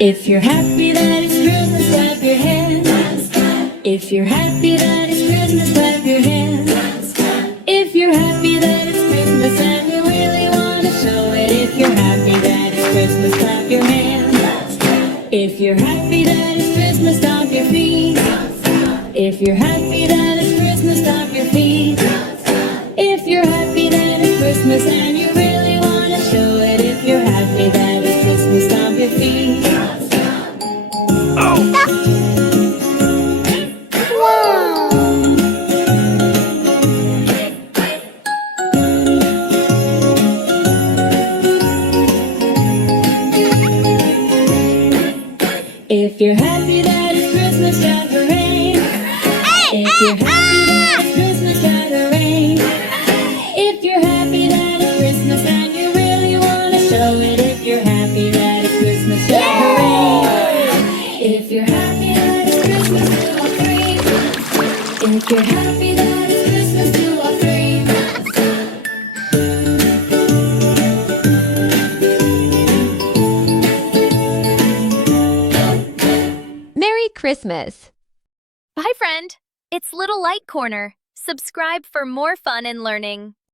If you're happy that it's Christmas, clap your hands. If you're happy that it's Christmas, clap your hands. If you're happy that it's Christmas and you really want to show it. If you're happy that it's Christmas, clap your hands. If you're happy that it's Christmas, stomp your feet. If you're happy that it's Christmas, stomp your feet. If you're happy that it's Christmas and you really want to show it. If you're happy that it's Christmas, stomp your feet. If you're happy that it's Christmas, shout hooray! If you're happy that it's Christmas, shout hooray! If you're happy that it's Christmas and you really want to show it. If you're happy that it's Christmas, shout hooray! If you're happy that it's Christmas, do all three. If you're happy that it's Christmas, do all three. Merry Christmas! Bye, friend. It's Little Light Corner. Subscribe for more fun and learning.